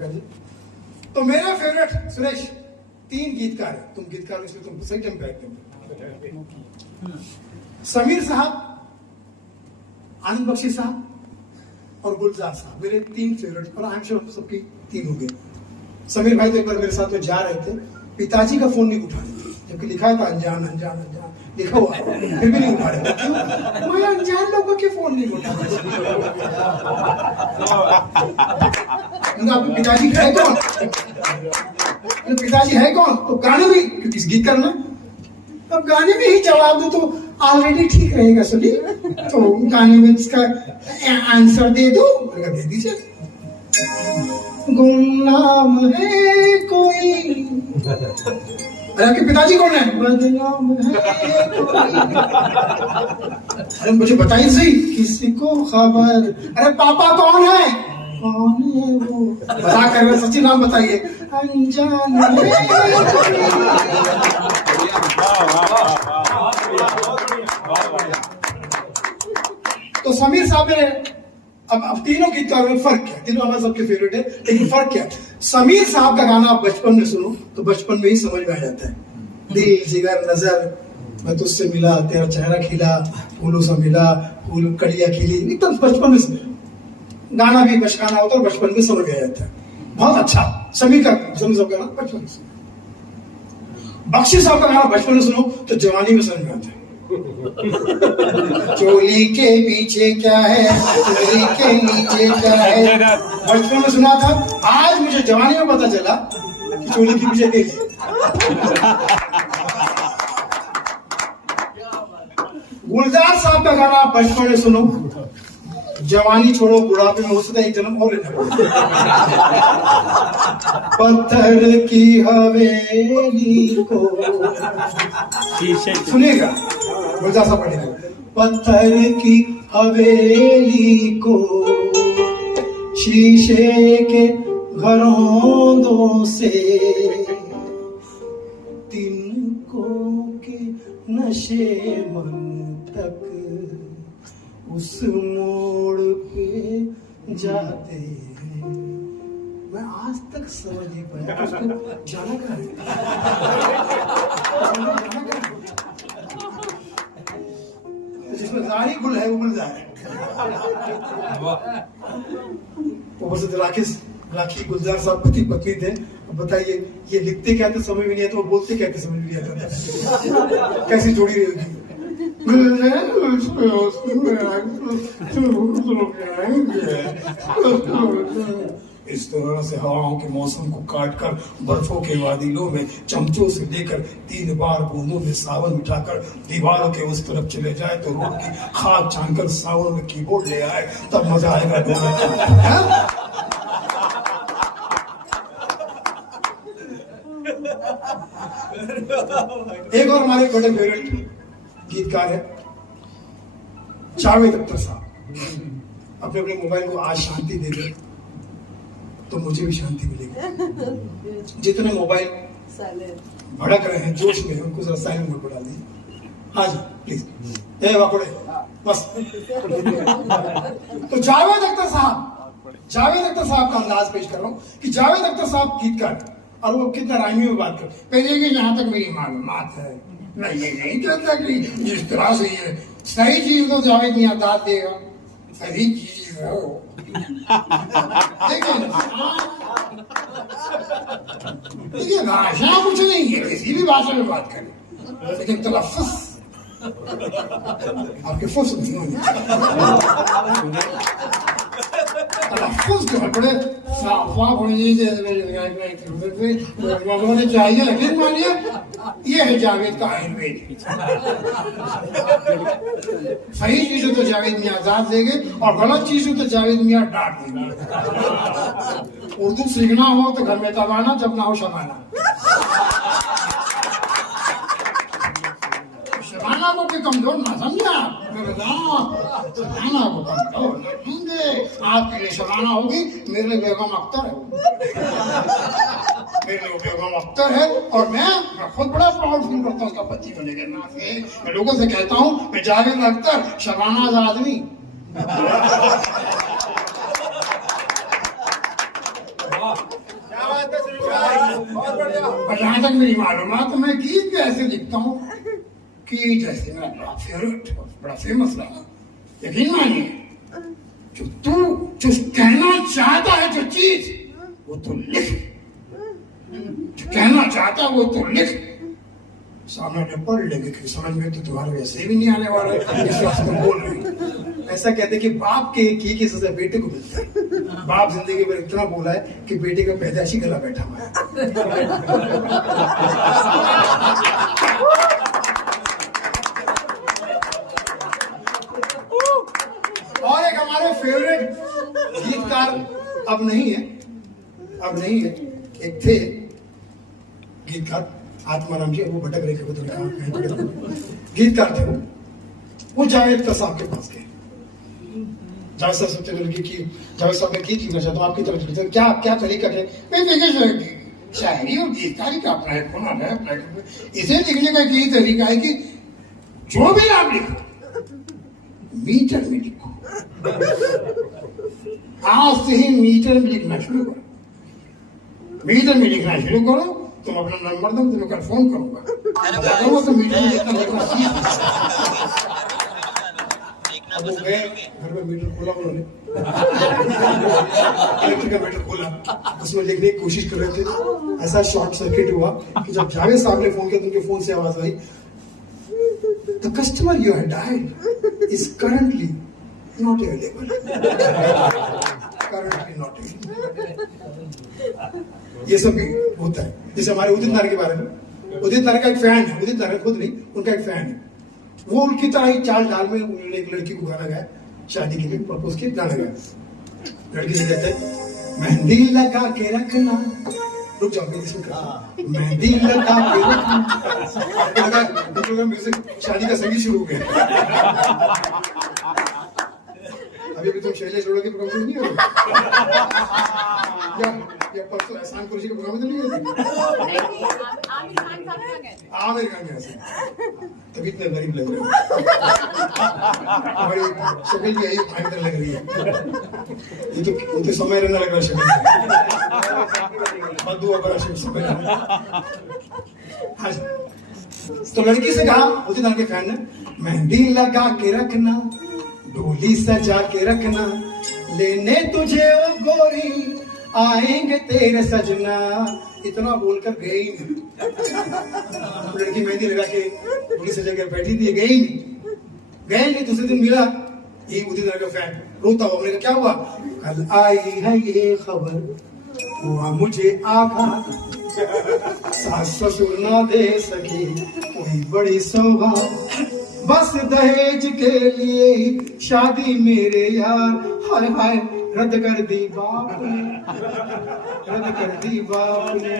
प्रकाश जी। तो मेरा फेवरेट सुरेश 3 गीतकार है, तुम गीतकार हो इसलिए तुम सही टाइम पे आते हो। समीर साहब, आनंद बख्शी साहब और गुलजार साहब, मेरे 3 फेवरेट, और आई एम श्योर सबकी 3 हो गए। समीर भाई तो एक बार मेरे साथ में जा रहे थे, पिताजी का फोन नहीं उठा रहे थे, जबकि लिखा था अनजान अनजान अनजान लिखा हुआ, फिर भी नहीं उठा रहे थे। मैं अनजान लोगों के फोन नहीं उठा रहे। आपके पिताजी है कौन? पिताजी है कौन? तो गाने भी किस गीत करना, अब गाने में ही जवाब दो तो ऑलरेडी ठीक रहेगा सुनी, तो गाने में इसका आंसर दे दो, दे दीजिए। गुमनाम है कोई, अरे आपके पिताजी कौन है? बदनाम है कोई, अरे मुझे बताइए सही, किसी को खबर? अरे पापा कौन है? कौन है वो? बता कर सच्ची नाम बताइए। अनजान है तो समीर साहब ने अब तीनों गीतकारों में फर्क क्या? तीनों हमारे सबके फेवरेट है, लेकिन फर्क क्या? समीर साहब का गाना आप बचपन में सुनो तो बचपन में ही समझ में आ जाता है। दिल जिगर नजर, मैं तुझसे मिला, तेरा चेहरा खिला, फूलों से मिला, फूल कड़िया खिली, एकदम बचपन में गाना भी बचकाना होता है, बचपन में समझ में आ जाता है। बहुत अच्छा समीर का गाना बचपन में सुनो। बख्शी साहब का गाना बचपन में सुनो तो जवानी में समझ में आता है। चोली के पीछे क्या है, चोली के नीचे क्या है, बचपन में सुना था, आज मुझे जवानी में पता चला कि चोली के पीछे दिल है। गुलजार साहब का गाना बचपन में सुनो, जवानी छोड़ो, बुढ़ापे में हो सकता है एक जन्म और लेना पड़ेगा। पत्थर की हवेली को, सुनिएगा गुलजार साहब पढ़ेगा। पत्थर की हवेली को शीशे के घरों से, तिनको के नशे मन तक उस मोड़ पे जाते हैं। मैं आज तक समझ नहीं पाया उसको जाना कहाँ है। जिसमें जारी गुल है वो गुलजार है। राखी गुलजार साहब पति पत्नी थे। बताइए ये लिखते क्या थे समझ में नहीं आता, वो बोलते क्या थे समझ में नहीं आता। कैसी जोड़ी रहेगी? इस तरह से हवाओं के मौसम को काटकर बर्फों के वादियों में चमचों से लेकर 3 बार बूंदों में सावन मिठाकर दीवारों के उस तरफ चले जाए तो रोड की खाद छानकर सावन में कीबोर्ड ले आए, तब मजा आएगा। एक और हमारे बड़े फेवरेट गीतकार है जावेद अख्तर साहब। अपने अपने मोबाइल को आज शांति दे दे तो मुझे भी शांति मिलेगी। जितने मोबाइल भड़क रहे हैं, जोश में, उनको जरा साइलेंट मोड पर डाल दीजिए। हाँ जी प्लीज। ए वाकोड़े बस। तो जावेद अख्तर साहब का अंदाज पेश कर रहा हूँ कि जावेद अख्तर साहब गीतकार और वो कितना राइमी में बात कर। पहले कि जहां तक मेरी मालूमात है मैं ये नहीं चाहता कि जिस तरह से ये सही चीज तो जावेद मियां दाद देगा, सही चीज हो। देखिए भाषा कुछ नहीं है, किसी भी भाषा में बात करें, लेकिन तलफ्फुज़ आपके फुस नहीं होनी चाहिए। तलफ्फुज़ के बड़े साफ होने चाहिए। लेकिन मानिए ये है जावेद का आयुर्वेद। सही चीज हो तो जावेद मियां आजाद देंगे और गलत चीज हो तो जावेद मियां डांट देंगे। उर्दू सीखना हो तो घर में तबाना, जब ना हो शबाना। शबाना को भी कमजोर ना समझे आप, शबाना को कमजोर ना समझे। आपके लिए शबाना होगी, मेरे लिए बेगम अख्तर है। मेरे लिए बेगम अख्तर है और मैं खुद बड़ा प्राउड फील करता हूँ उसका पति होने के नाते। मैं लोगों से कहता हूँ मैं जावेद अख्तर, शबाना आदमी। जहां तक मेरी मालूमात, तो मैं गीत भी ऐसे लिखता हूँ कि जैसे मेरा बड़ा फेवरेट, बड़ा फेमस रहा। यकीन मानिए, जो कहना चाहता है जो चीज, वो तो लिख। जो कहना चाहता है वो तो लिख। सामने ने पढ़ लेंगे कि समझ में तो तुम्हारे वैसे भी नहीं आने वाला है, इस वक्त तुम बोल रहे हो। ऐसा कहते हैं कि बाप के की सजा बेटे को मिलता है। बाप जिंदगी भर इतना बोला है कि बेटे का पैदाइशी गला बैठा हुआ है। और एक हमारे फेवरेट गीतकार अब नहीं है, एक थे गीतकार आत्माराम जी, वो भटक रहे थे, गीतकार थे वो जावेद साहब के पास गए। जावेद साहब सोचते लगे कि जावेद साहब मैं गीत लिखना चाहता हूँ, आपकी तरफ से क्या तरीका है? मैं देखिए, शायरी और गीतकारी का अपना एक होना है, इसे लिखने का यही तरीका है कि जो भी आप लिखो मीटर में लिखो। आज से ही मीटर में लिखना शुरू करो। मीटर में लिखना शुरू करो, तुम अपना नंबर दो, तुम्हें कल फोन करूंगा। तो मीटर में लिखना अब वो गए घर में, मीटर खोला उन्होंने, इलेक्ट्रिक का मीटर खोला, उसमें लिखने की कोशिश कर रहे थे। ऐसा शॉर्ट सर्किट हुआ कि जब जावेद साहब ने फोन किया तो उनके फोन से आवाज आई, the customer you have dialled is currently not available. Currently not available. ये सब भी होता है। जैसे हमारे उदित नारायण के बारे में, उदित नारायण का एक फैन है, उदित नारायण खुद नहीं, उनका एक फैन है। वो उनकी तरह ही चाल डाल में उन्होंने एक लड़की को गाना गाया, शादी के लिए प्रपोज किया, गाना गाया। लड़की से कहते हैं, मेहंदी लगा के रखना, रुक जाओ मेहंदी लगा के रखना, म्यूजिक, शादी का संगीत शुरू हो गया। अभी तुम शैलेश जोड़ोगे प्रोग्राम नहीं होगा या परसों एहसान कुरैशी के प्रोग्राम में नहीं होगी? आमिर खान ऐसे तभी इतने गरीब लग रहे हो। हमारी शक्ल भी यही टाइम तक लग रही है। ये तो समय रहना लग रहा है शक्ल बदुआ बड़ा समय। हाँ, तो लड़की से कहा उदित नारायण के फैन ने, मेहंदी लगा के रखना, डोली सजा के रखना, लेने तुझे ओ गोरी आएंगे तेरे सजना। इतना बोलकर गई नहीं। लड़की मेहंदी लगा के डोली सजा के बैठी थी, गई नहीं। दूसरे दिन मिला, ये उदित नारायण का फैन रोता हुआ, हमने कहा क्या हुआ? कल आई है ये खबर, हुआ मुझे आघात, सास ससुर ना दे सके कोई बड़ी सौगात, बस दहेज के लिए ही शादी मेरे यार, हाय हाय रद्द कर दी बाप ने, रद्द कर दी बाप ने,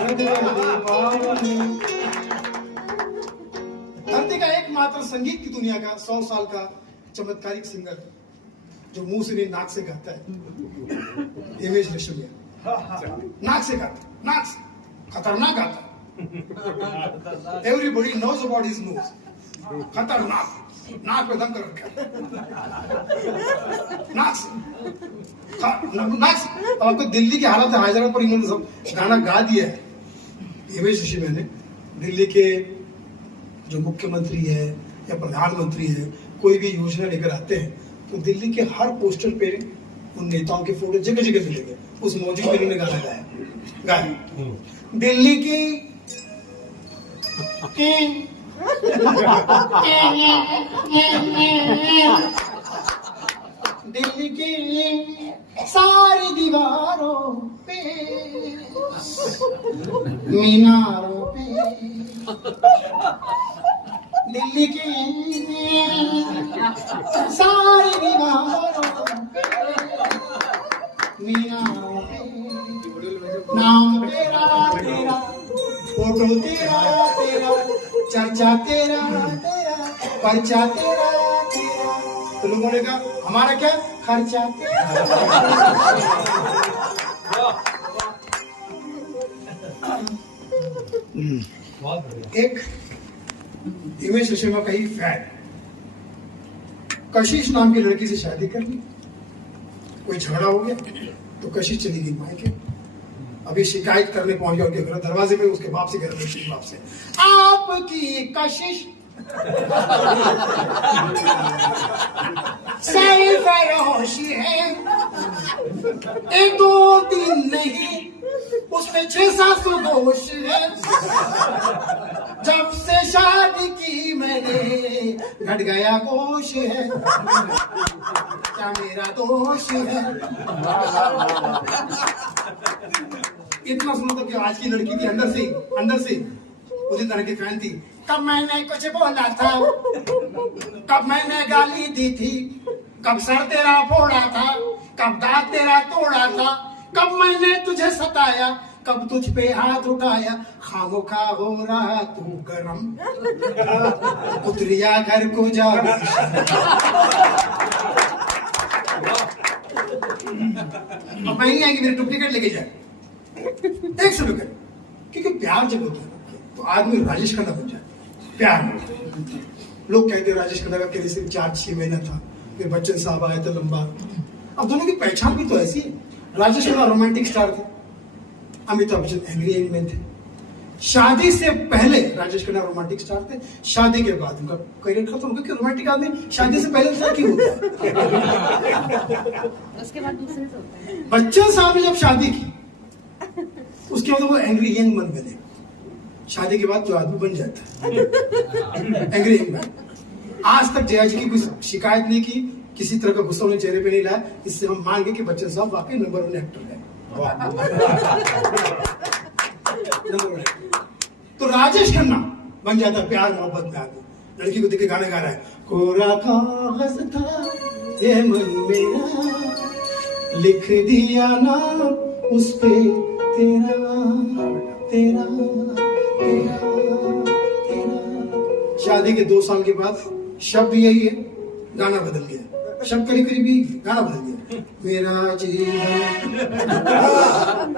रद्द कर दी बाप ने। धरती का एकमात्र संगीत की दुनिया का 100 साल का चमत्कारिक सिंगर जो मुंह से नहीं नाक से गाता है, हिमेश रेशमिया। नाक से गाता, नाक से, खतरनाक गाता। Everybody knows about his nose, खतरनाक, नाक पे दम कर रखा, नाक से। अब आपको दिल्ली की हालत है, हैदराबाद पर इन्होंने सब गाना गा दिया है। हिमेश रेशमिया ने दिल्ली के जो मुख्यमंत्री है या प्रधानमंत्री है, कोई भी योजना लेकर आते हैं तो दिल्ली के हर पोस्टर पे उन नेताओं के फोटो जगह जगह मिलेंगे। उस मौजूद में इन्होंने गाना गाया, दिल्ली की दिल्ली की सारी दीवारों पे, मीनारों पे, दिल्ली की सारी दीवारों पे, मीनारों पे, नाम तेरा तेरा, फोटो तेरा तेरा, चर्चा तेरा तेरा, पर्चा तेरा तेरा। तो लोगों ने कहा हमारा क्या खर्चा तेरा। एक हिमेश रेशमिया का ही फैन, कशिश नाम की लड़की से शादी कर ली, कोई झगड़ा हो गया, तो कशिश चली गई मायके। अभी शिकायत करने पहुंच गया उनके घर दरवाजे में, उसके बाप से कह रहे थे, बाप से आपकी कशिश सरफरोशी है, 1-2-3 नहीं उसमें 600-700 दोष है। जब से शादी की मैंने घट गया गोश है, क्या मेरा दोष है? इतना सुनो तो कि आज की लड़की थी अंदर से उसी तरह की फैन थी। कब मैंने कुछ बोला था, कब मैंने गाली दी थी, कब सर तेरा फोड़ा था, कब दांत तेरा तोड़ा था, कब मैंने तुझे सताया, कब तुझ पे हाथ उठाया, खामोखा हो रहा तू गरम, उतरिया घर को जा। अब मैं नहीं आएंगे, मेरे डुप्लीकेट लेके जाए। एक सुनो कर, क्योंकि प्यार जब होता है तो आदमी राजेश खन्ना बन जाए। प्यार लोग कहते हैं राजेश खन्ना का करियर सिर्फ 4-6 महीना था, फिर बच्चन साहब आए तो लंबा। अब दोनों की पहचान भी तो ऐसी है। राजेश खन्ना रोमांटिक स्टार थे, Amitabh Bachchan angry young man थे। शादी से पहले राजेश खन्ना रोमांटिक स्टार थे, शादी के बाद उनका करियर खत्म हो गया। कि रोमांटिक आदमी शादी से पहले स्टार क्यों होता है? उसके बाद दूसरे से होता है। बच्चन साहब ने जब शादी की उसके बाद वो एंग्री यंग मैन बने। शादी के बाद जो आदमी बन जाता है एंग्री यंग मैन। आज तक जया जी की कोई शिकायत नहीं की, किसी तरह का गुस्सा उन्हें चेहरे पे नहीं लाया। इससे हम मान गए कि बच्चन साहब वाकई नंबर 1 एक्टर है। तो राजेश खन्ना बन जाता प्यार मोहब्बत में आदमी। लड़की को देख के गाना गा रहा है, कोरा कागज था ये मन मेरा, लिख दिया नाम उस पे तेरा तेरा तेरा तेरा। शादी के 2 साल के बाद शब्द यही है, गाना बदल गया। शब्द करीब करीब ही, गाना बदल गया। मेरा जीवन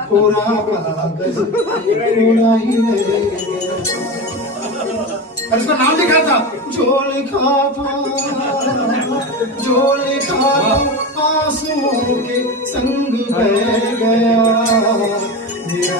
कोरा कागज कोरा ही रह गया। और इसका नाम लिखा था, जो लिखा था आंसुओं के संग बह गया। मेरा